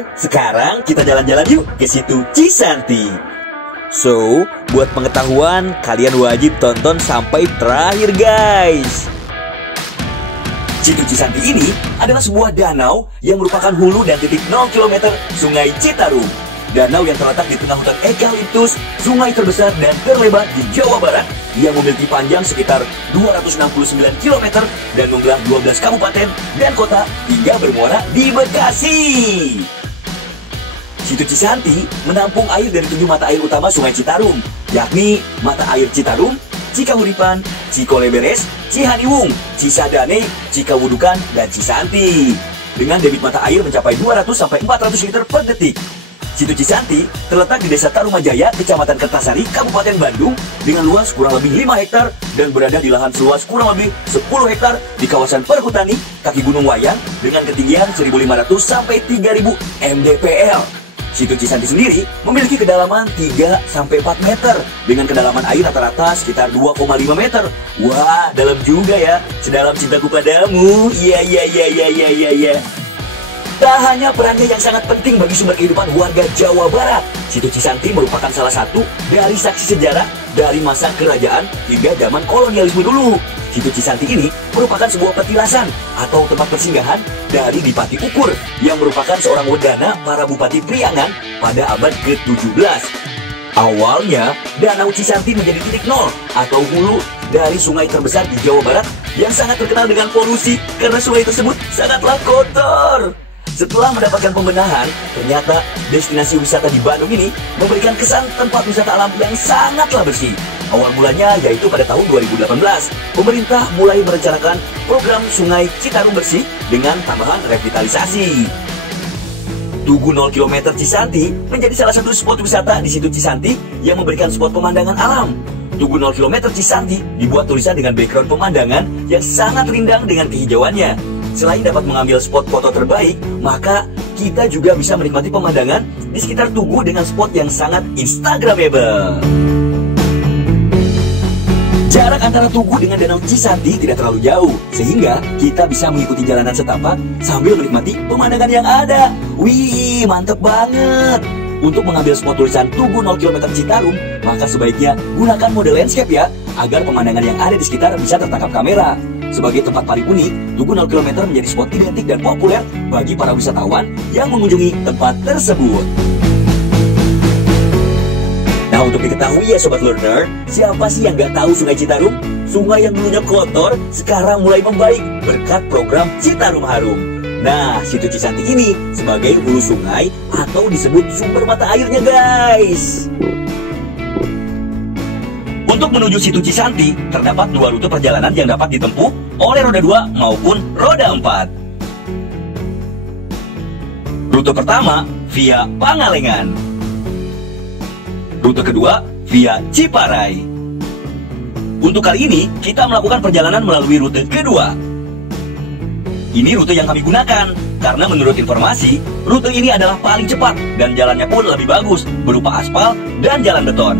learner, sekarang kita jalan-jalan yuk ke situ Cisanti. So, buat pengetahuan, kalian wajib tonton sampai terakhir guys. Situ Cisanti ini adalah sebuah danau yang merupakan hulu dan titik 0 km Sungai Citarum. Danau yang terletak di tengah hutan eukaliptus, sungai terbesar dan terlebar di Jawa Barat yang memiliki panjang sekitar 269 km dan membelah 12 kabupaten dan kota hingga bermuara di Bekasi. Situ Cisanti menampung air dari 7 mata air utama Sungai Citarum, yakni mata air Citarum, Cikahuripan, Cikoleberes, Cihaniwung, Cisadane, Cikawudukan, dan Cisanti. Dengan debit mata air mencapai 200-400 liter per detik. Situ Cisanti terletak di Desa Tarumajaya, Kecamatan Kertasari, Kabupaten Bandung dengan luas kurang lebih 5 hektar dan berada di lahan seluas kurang lebih 10 hektar di kawasan perhutani kaki Gunung Wayang dengan ketinggian 1.500 sampai 3.000 mdpl. Situ Cisanti sendiri memiliki kedalaman 3-4 meter dengan kedalaman air rata-rata sekitar 2,5 meter. Wah, dalam juga ya. Sedalam cintaku padamu. Iya. Tak hanya perannya yang sangat penting bagi sumber kehidupan warga Jawa Barat, Situ Cisanti merupakan salah satu dari saksi sejarah dari masa kerajaan hingga zaman kolonialisme dulu. Situ Cisanti ini merupakan sebuah petilasan atau tempat persinggahan dari Dipati Ukur yang merupakan seorang wedana para Bupati Priangan pada abad ke-17. Awalnya, Danau Cisanti menjadi titik nol atau hulu dari sungai terbesar di Jawa Barat yang sangat terkenal dengan polusi karena sungai tersebut sangatlah kotor. Setelah mendapatkan pembenahan, ternyata destinasi wisata di Bandung ini memberikan kesan tempat wisata alam yang sangatlah bersih. Awal mulanya yaitu pada tahun 2018, pemerintah mulai merencanakan program Sungai Citarum Bersih dengan tambahan revitalisasi. Tugu 0 km Cisanti menjadi salah satu spot wisata di Situ Cisanti yang memberikan spot pemandangan alam. Tugu 0 km Cisanti dibuat tulisan dengan background pemandangan yang sangat rindang dengan kehijauannya. Selain dapat mengambil spot foto terbaik, maka kita juga bisa menikmati pemandangan di sekitar Tugu dengan spot yang sangat instagramable. Jarak antara Tugu dengan Danau Cisanti tidak terlalu jauh, sehingga kita bisa mengikuti jalanan setapak sambil menikmati pemandangan yang ada. Wih, mantep banget! Untuk mengambil spot tulisan Tugu 0 km Citarum, maka sebaiknya gunakan mode landscape ya, agar pemandangan yang ada di sekitar bisa tertangkap kamera. Sebagai tempat paling unik, Tugu 0 km menjadi spot identik dan populer bagi para wisatawan yang mengunjungi tempat tersebut. Nah, untuk diketahui ya Sobat Learner, siapa sih yang gak tahu Sungai Citarum? Sungai yang dulunya kotor, sekarang mulai membaik berkat program Citarum Harum. Nah, Situ Cisanti ini sebagai hulu sungai atau disebut sumber mata airnya guys. Untuk menuju Situ Cisanti, terdapat 2 rute perjalanan yang dapat ditempuh oleh roda 2 maupun roda 4. Rute pertama, via Pangalengan. Rute kedua, via Ciparai. Untuk kali ini, kita melakukan perjalanan melalui rute kedua. Ini rute yang kami gunakan, karena menurut informasi, rute ini adalah paling cepat dan jalannya pun lebih bagus, berupa aspal dan jalan beton.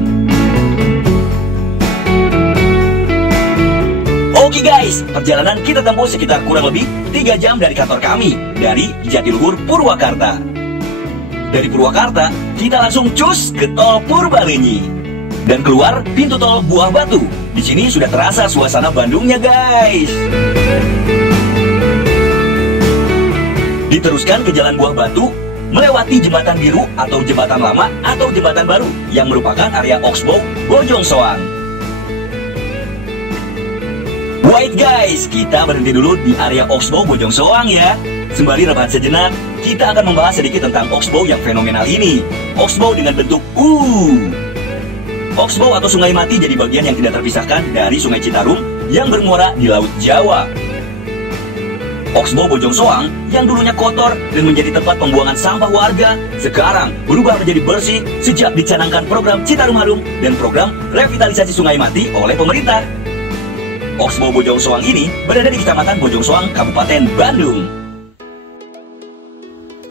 Oke guys, perjalanan kita tempuh sekitar kurang lebih 3 jam dari kantor kami, dari Jatiluhur, Purwakarta. Dari Purwakarta, kita langsung cus ke tol Purbalenyi dan keluar pintu tol Buah Batu. Di sini sudah terasa suasana Bandungnya guys. Diteruskan ke Jalan Buah Batu, melewati Jembatan Biru atau Jembatan Lama atau Jembatan Baru yang merupakan area Oxbow Bojong Soang. Wait guys, kita berhenti dulu di area Oxbow Bojong Soang ya. Sembari rebahan sejenak, kita akan membahas sedikit tentang Oxbow yang fenomenal ini. Oxbow dengan bentuk Oxbow atau Sungai Mati jadi bagian yang tidak terpisahkan dari Sungai Citarum yang bermuara di Laut Jawa. Oxbow Bojong Soang yang dulunya kotor dan menjadi tempat pembuangan sampah warga, sekarang berubah menjadi bersih sejak dicanangkan program Citarum Harum dan program revitalisasi Sungai Mati oleh pemerintah. Oxbow Bojong Soang ini berada di Kecamatan Bojong Soang, Kabupaten Bandung.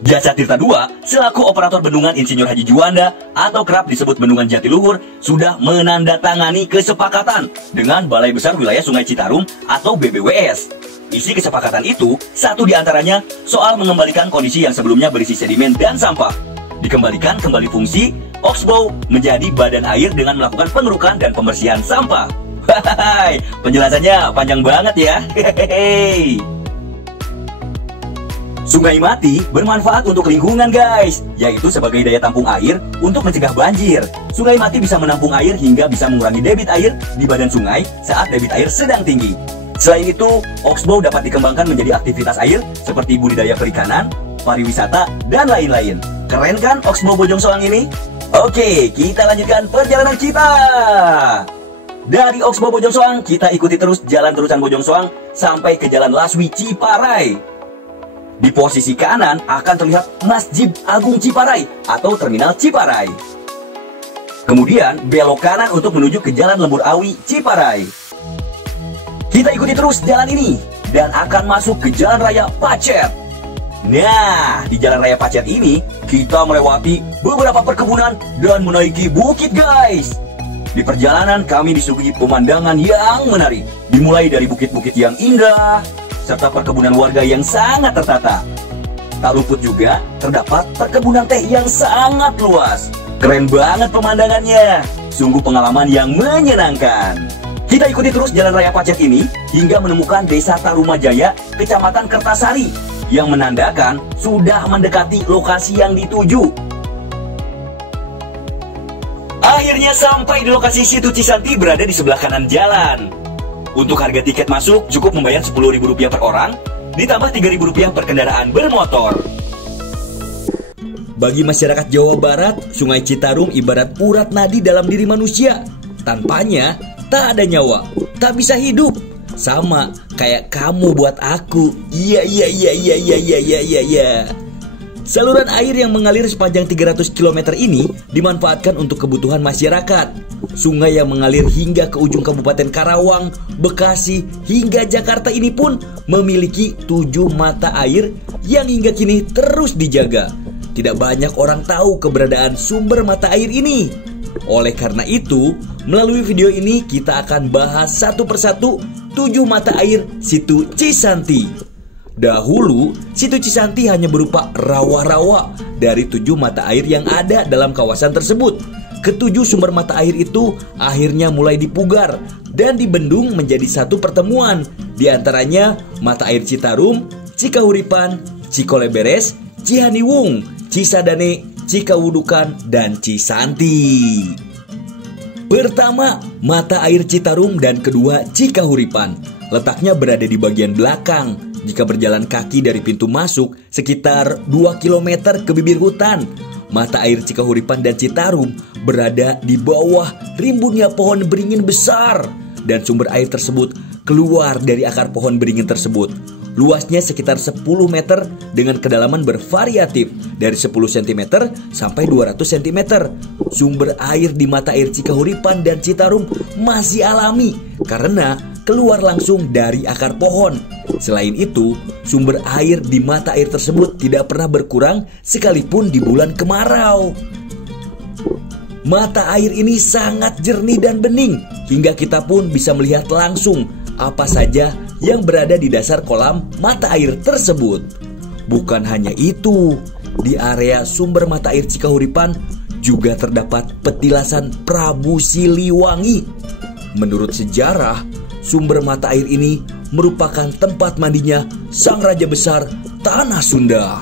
Jasa Tirta II selaku operator bendungan Insinyur Haji Juanda atau kerap disebut Bendungan Jatiluhur sudah menandatangani kesepakatan dengan Balai Besar Wilayah Sungai Citarum atau BBWS. Isi kesepakatan itu, satu di antaranya soal mengembalikan kondisi yang sebelumnya berisi sedimen dan sampah. Dikembalikan kembali fungsi, Oxbow menjadi badan air dengan melakukan pengerukan dan pembersihan sampah. Hahaha, penjelasannya panjang banget ya. Hehehe. Sungai Mati bermanfaat untuk lingkungan guys, yaitu sebagai daya tampung air untuk mencegah banjir. Sungai Mati bisa menampung air hingga bisa mengurangi debit air di badan sungai saat debit air sedang tinggi. Selain itu, Oxbow dapat dikembangkan menjadi aktivitas air seperti budidaya perikanan, pariwisata, dan lain-lain. Keren kan Oxbow Bojong Soang ini? Oke, kita lanjutkan perjalanan kita. Dari Oxbow Bojong Soang, kita ikuti terus jalan terusan Bojong Soang sampai ke Jalan Laswi Ciparai. Di posisi kanan akan terlihat Masjid Agung Ciparai atau Terminal Ciparai. Kemudian belok kanan untuk menuju ke Jalan Lembur Awi Ciparai. Kita ikuti terus jalan ini dan akan masuk ke Jalan Raya Pacet. Nah, di Jalan Raya Pacet ini kita melewati beberapa perkebunan dan menaiki bukit guys. Di perjalanan kami disuguhi pemandangan yang menarik, dimulai dari bukit-bukit yang indah serta perkebunan warga yang sangat tertata. Tak luput juga terdapat perkebunan teh yang sangat luas. Keren banget pemandangannya. Sungguh pengalaman yang menyenangkan. Kita ikuti terus Jalan Raya Pacet ini hingga menemukan Desa Tarumajaya, Kecamatan Kertasari, yang menandakan sudah mendekati lokasi yang dituju. Akhirnya sampai di lokasi situ Cisanti berada di sebelah kanan jalan. Untuk harga tiket masuk cukup membayar Rp10.000 per orang, ditambah Rp3.000 per kendaraan bermotor. Bagi masyarakat Jawa Barat, Sungai Citarum ibarat urat nadi dalam diri manusia. Tanpanya, tak ada nyawa, tak bisa hidup. Sama kayak kamu buat aku. Iya. Saluran air yang mengalir sepanjang 300 km ini dimanfaatkan untuk kebutuhan masyarakat. Sungai yang mengalir hingga ke ujung Kabupaten Karawang, Bekasi, hingga Jakarta ini pun memiliki 7 mata air yang hingga kini terus dijaga. Tidak banyak orang tahu keberadaan sumber mata air ini. Oleh karena itu, melalui video ini kita akan bahas satu persatu 7 mata air situ Cisanti. Dahulu, situ Cisanti hanya berupa rawa-rawa dari 7 mata air yang ada dalam kawasan tersebut. Ketujuh sumber mata air itu akhirnya mulai dipugar dan dibendung menjadi satu pertemuan. Di antaranya mata air Citarum, Cikahuripan, Cikoleberes, Cihaniwung, Cisadane, Cikawudukan, dan Cisanti. Pertama, mata air Citarum dan kedua Cikahuripan. Letaknya berada di bagian belakang. Jika berjalan kaki dari pintu masuk sekitar 2 km ke bibir hutan, mata air Cikahuripan dan Citarum berada di bawah rimbunnya pohon beringin besar, dan sumber air tersebut keluar dari akar pohon beringin tersebut. Luasnya sekitar 10 meter dengan kedalaman bervariatif dari 10 cm sampai 200 cm. Sumber air di mata air Cikahuripan dan Citarum masih alami karena keluar langsung dari akar pohon. Selain itu, sumber air di mata air tersebut tidak pernah berkurang sekalipun di bulan kemarau. Mata air ini sangat jernih dan bening, hingga kita pun bisa melihat langsung apa saja yang berada di dasar kolam mata air tersebut. Bukan hanya itu, di area sumber mata air Cikahuripan juga terdapat petilasan Prabu Siliwangi. Menurut sejarah, sumber mata air ini merupakan tempat mandinya Sang Raja Besar Tanah Sunda.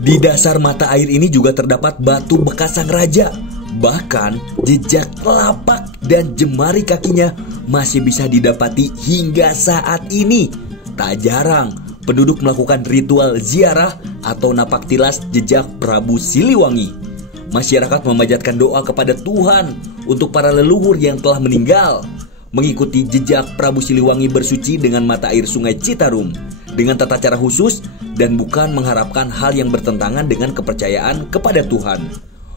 Di dasar mata air ini juga terdapat batu bekas Sang Raja. Bahkan jejak telapak dan jemari kakinya masih bisa didapati hingga saat ini. Tak jarang penduduk melakukan ritual ziarah atau napak tilas jejak Prabu Siliwangi. Masyarakat memanjatkan doa kepada Tuhan untuk para leluhur yang telah meninggal. Mengikuti jejak Prabu Siliwangi bersuci dengan mata air Sungai Citarum dengan tata cara khusus dan bukan mengharapkan hal yang bertentangan dengan kepercayaan kepada Tuhan.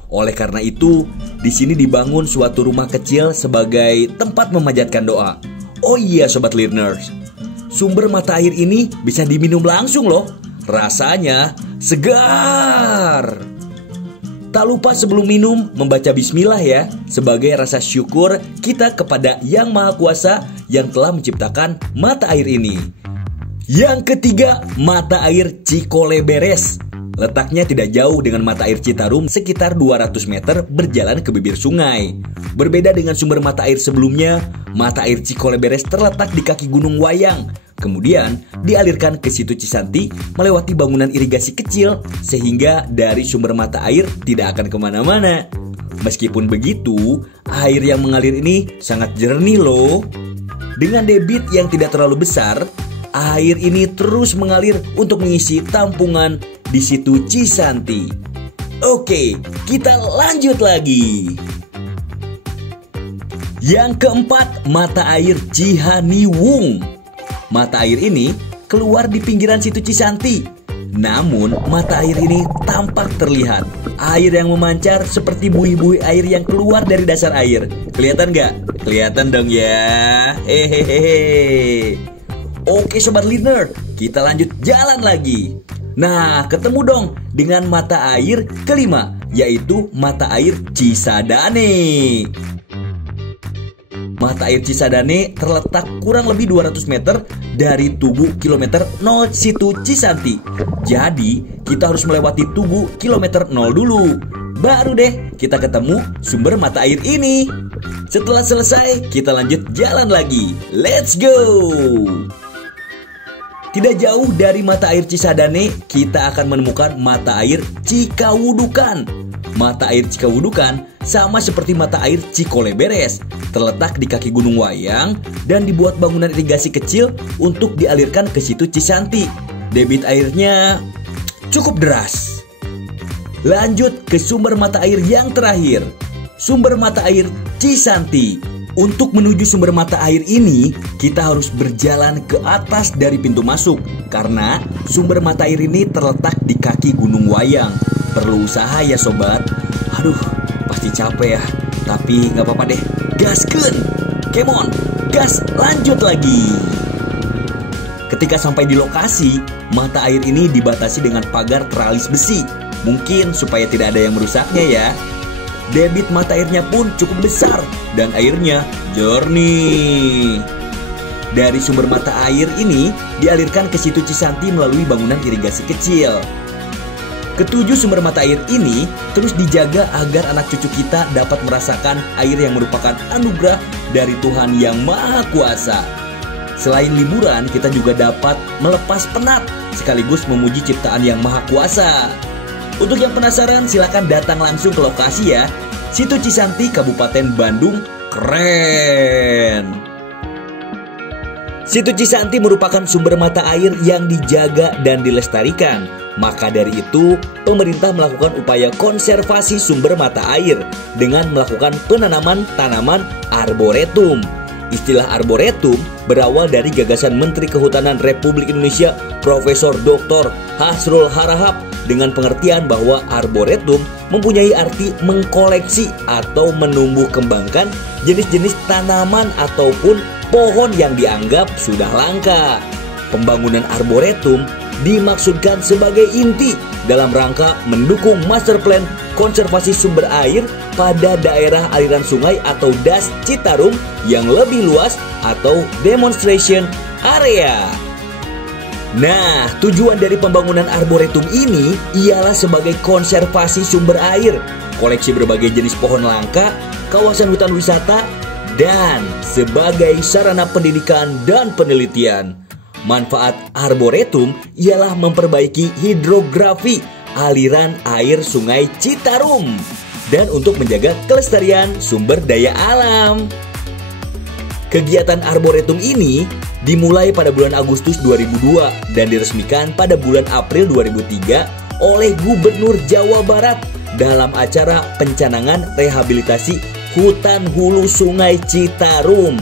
Oleh karena itu, di sini dibangun suatu rumah kecil sebagai tempat memanjatkan doa. Oh iya sobat learners, sumber mata air ini bisa diminum langsung loh. Rasanya segar. Tak lupa sebelum minum membaca bismillah ya, sebagai rasa syukur kita kepada Yang Maha Kuasa yang telah menciptakan mata air ini. Yang ketiga, mata air Cikoleberes. Letaknya tidak jauh dengan mata air Citarum, sekitar 200 meter berjalan ke bibir sungai. Berbeda dengan sumber mata air sebelumnya, mata air Cikoleberes terletak di kaki Gunung Wayang. Kemudian dialirkan ke Situ Cisanti melewati bangunan irigasi kecil, sehingga dari sumber mata air tidak akan kemana-mana. Meskipun begitu, air yang mengalir ini sangat jernih loh. Dengan debit yang tidak terlalu besar, air ini terus mengalir untuk mengisi tampungan di Situ Cisanti. Oke, kita lanjut lagi. Yang keempat, mata air Cihaniwung. Mata air ini keluar di pinggiran Situ Cisanti. Namun, mata air ini tampak terlihat. Air yang memancar seperti buih-buih air yang keluar dari dasar air. Kelihatan nggak? Kelihatan dong ya. Hehehe. Oke Sobat Learner, kita lanjut jalan lagi. Nah, ketemu dong dengan mata air kelima, yaitu mata air Cisadane. Mata air Cisadane terletak kurang lebih 200 meter dari Tugu kilometer 0 Situ Cisanti. Jadi, kita harus melewati Tugu kilometer 0 dulu. Baru deh kita ketemu sumber mata air ini. Setelah selesai, kita lanjut jalan lagi. Let's go! Tidak jauh dari mata air Cisadane, kita akan menemukan mata air Cikawudukan. Mata air Cikawudukan sama seperti mata air Cikoleberes, terletak di kaki Gunung Wayang dan dibuat bangunan irigasi kecil untuk dialirkan ke Situ Cisanti. Debit airnya cukup deras. Lanjut ke sumber mata air yang terakhir, sumber mata air Cisanti. Untuk menuju sumber mata air ini, kita harus berjalan ke atas dari pintu masuk. Karena sumber mata air ini terletak di kaki Gunung Wayang. Perlu usaha ya sobat. Aduh, pasti capek ya. Tapi nggak apa-apa deh, gaskeun. Come on, gas lanjut lagi. Ketika sampai di lokasi, mata air ini dibatasi dengan pagar teralis besi. Mungkin supaya tidak ada yang merusaknya ya. Debit mata airnya pun cukup besar dan airnya jernih. Dari sumber mata air ini dialirkan ke Situ Cisanti melalui bangunan irigasi kecil. Ketujuh sumber mata air ini terus dijaga agar anak cucu kita dapat merasakan air yang merupakan anugerah dari Tuhan Yang Maha Kuasa. Selain liburan, kita juga dapat melepas penat sekaligus memuji ciptaan Yang Maha Kuasa. Untuk yang penasaran, silakan datang langsung ke lokasi ya. Situ Cisanti, Kabupaten Bandung, keren. Situ Cisanti merupakan sumber mata air yang dijaga dan dilestarikan. Maka dari itu, pemerintah melakukan upaya konservasi sumber mata air dengan melakukan penanaman tanaman arboretum. Istilah arboretum berawal dari gagasan Menteri Kehutanan Republik Indonesia Profesor Dr. Hasrul Harahap dengan pengertian bahwa arboretum mempunyai arti mengkoleksi atau menumbuh kembangkan jenis-jenis tanaman ataupun pohon yang dianggap sudah langka. Pembangunan arboretum dimaksudkan sebagai inti dalam rangka mendukung master plan konservasi sumber air pada daerah aliran sungai atau DAS Citarum yang lebih luas atau demonstration area. Nah, tujuan dari pembangunan arboretum ini ialah sebagai konservasi sumber air, koleksi berbagai jenis pohon langka, kawasan hutan wisata, dan sebagai sarana pendidikan dan penelitian. Manfaat arboretum ialah memperbaiki hidrografi aliran air Sungai Citarum dan untuk menjaga kelestarian sumber daya alam. Kegiatan arboretum ini dimulai pada bulan Agustus 2002 dan diresmikan pada bulan April 2003 oleh Gubernur Jawa Barat dalam acara pencanangan rehabilitasi hutan hulu Sungai Citarum.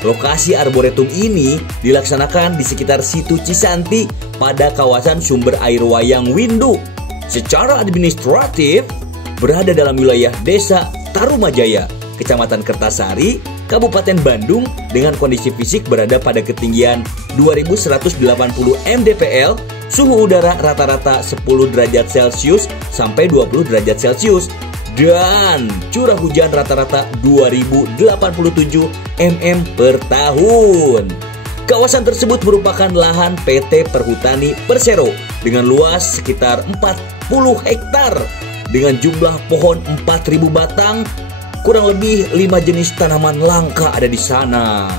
Lokasi arboretum ini dilaksanakan di sekitar Situ Cisanti pada kawasan sumber air Wayang Windu. Secara administratif berada dalam wilayah Desa Tarumajaya, Kecamatan Kertasari, Kabupaten Bandung dengan kondisi fisik berada pada ketinggian 2180 mdpl, suhu udara rata-rata 10 derajat Celcius sampai 20 derajat Celcius, dan curah hujan rata-rata 2087 mm per tahun. Kawasan tersebut merupakan lahan PT Perhutani Persero dengan luas sekitar 40 hektar dengan jumlah pohon 4.000 batang, kurang lebih 5 jenis tanaman langka ada di sana.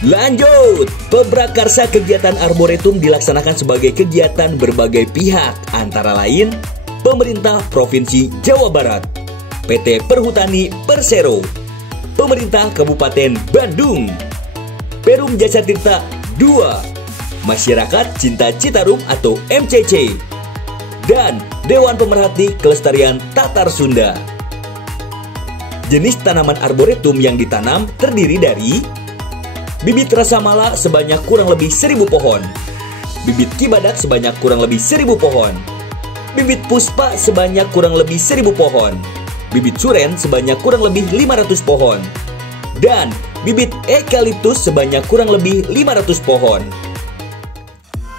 Lanjut, Pebrakarsa kegiatan Arboretum dilaksanakan sebagai kegiatan berbagai pihak, antara lain Pemerintah Provinsi Jawa Barat, PT Perhutani Persero, Pemerintah Kabupaten Bandung, Perum Jasa Tirta II, Masyarakat Cinta Citarum atau MCC, dan Dewan Pemerhati Kelestarian Tatar Sunda. Jenis tanaman arboretum yang ditanam terdiri dari bibit rasa mala sebanyak kurang lebih 1.000 pohon, bibit kibadak sebanyak kurang lebih 1.000 pohon, bibit puspa sebanyak kurang lebih 1.000 pohon, bibit suren sebanyak kurang lebih 500 pohon, dan bibit eukaliptus sebanyak kurang lebih 500 pohon.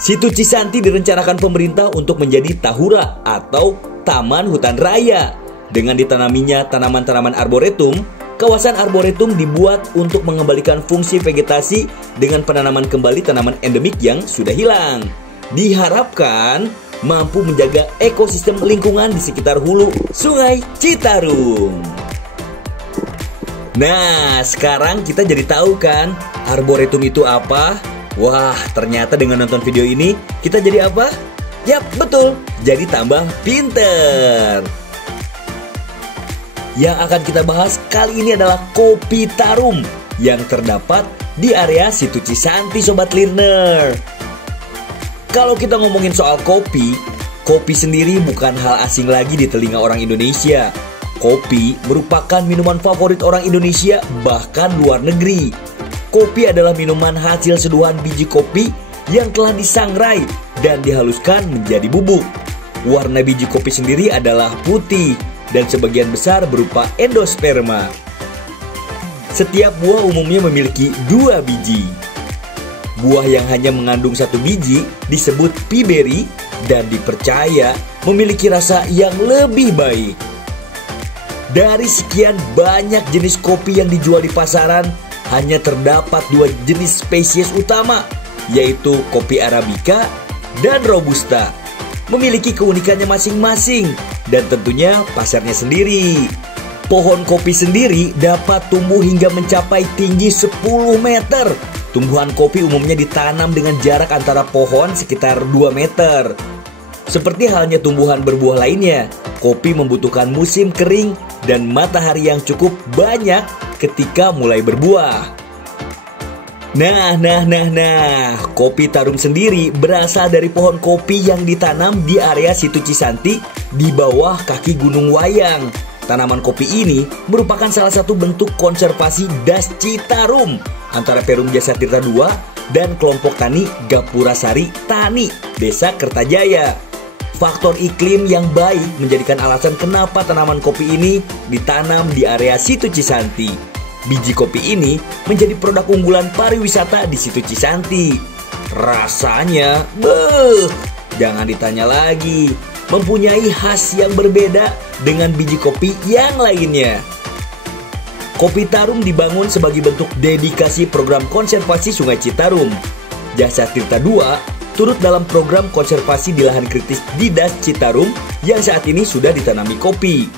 Situ Cisanti direncanakan pemerintah untuk menjadi tahura atau taman hutan raya. Dengan ditanaminya tanaman-tanaman arboretum, kawasan arboretum dibuat untuk mengembalikan fungsi vegetasi dengan penanaman kembali tanaman endemik yang sudah hilang. Diharapkan mampu menjaga ekosistem lingkungan di sekitar hulu Sungai Citarum. Nah, sekarang kita jadi tahu kan arboretum itu apa? Wah, ternyata dengan nonton video ini kita jadi apa? Yap, betul, jadi tambah pinter. Yang akan kita bahas kali ini adalah kopi tarum yang terdapat di area Situ Cisanti, Sobat Learner. Kalau kita ngomongin soal kopi, kopi sendiri bukan hal asing lagi di telinga orang Indonesia. Kopi merupakan minuman favorit orang Indonesia bahkan luar negeri. Kopi adalah minuman hasil seduhan biji kopi yang telah disangrai dan dihaluskan menjadi bubuk. Warna biji kopi sendiri adalah putih dan sebagian besar berupa endosperma. Setiap buah umumnya memiliki 2 biji. Buah yang hanya mengandung 1 biji disebut piberry dan dipercaya memiliki rasa yang lebih baik. Dari sekian banyak jenis kopi yang dijual di pasaran, hanya terdapat 2 jenis spesies utama, yaitu kopi Arabica dan Robusta. Memiliki keunikannya masing-masing dan tentunya pasarnya sendiri. Pohon kopi sendiri dapat tumbuh hingga mencapai tinggi 10 meter. Tumbuhan kopi umumnya ditanam dengan jarak antara pohon sekitar 2 meter. Seperti halnya tumbuhan berbuah lainnya, kopi membutuhkan musim kering dan matahari yang cukup banyak ketika mulai berbuah. Nah, kopi tarum sendiri berasal dari pohon kopi yang ditanam di area Situ Cisanti di bawah kaki Gunung Wayang. Tanaman kopi ini merupakan salah satu bentuk konservasi Das Citarum antara Perum Jasa Tirta II dan kelompok tani Gapurasari Tani, Desa Kertajaya. Faktor iklim yang baik menjadikan alasan kenapa tanaman kopi ini ditanam di area Situ Cisanti. Biji kopi ini menjadi produk unggulan pariwisata di Situ Cisanti. Rasanya, jangan ditanya lagi, mempunyai khas yang berbeda dengan biji kopi yang lainnya. Kopi Tarum dibangun sebagai bentuk dedikasi program konservasi Sungai Citarum. Jasa Tirta II turut dalam program konservasi di lahan kritis di Das Citarum yang saat ini sudah ditanami kopi.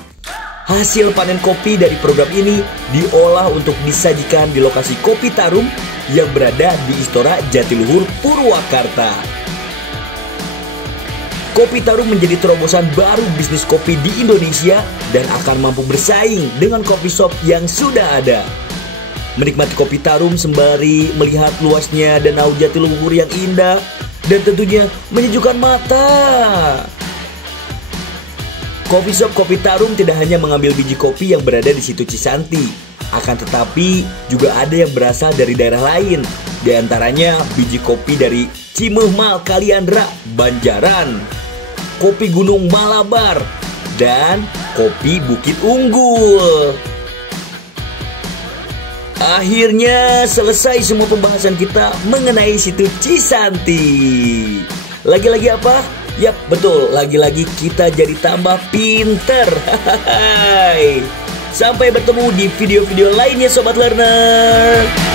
Hasil panen kopi dari program ini diolah untuk disajikan di lokasi Kopi Tarum yang berada di Istora Jatiluhur, Purwakarta. Kopi Tarum menjadi terobosan baru bisnis kopi di Indonesia dan akan mampu bersaing dengan kopi shop yang sudah ada. Menikmati kopi Tarum sembari melihat luasnya danau Jatiluhur yang indah dan tentunya menyejukkan mata. Coffee shop Kopi Tarum tidak hanya mengambil biji kopi yang berada di Situ Cisanti, akan tetapi juga ada yang berasal dari daerah lain. Di antaranya biji kopi dari Cimehmal Kaliandra, Banjaran, kopi Gunung Malabar, dan kopi Bukit Unggul. Akhirnya selesai semua pembahasan kita mengenai Situ Cisanti. Lagi-lagi apa? Yap, betul, lagi-lagi kita jadi tambah pinter. Sampai bertemu di video-video lainnya, Sobat Learner.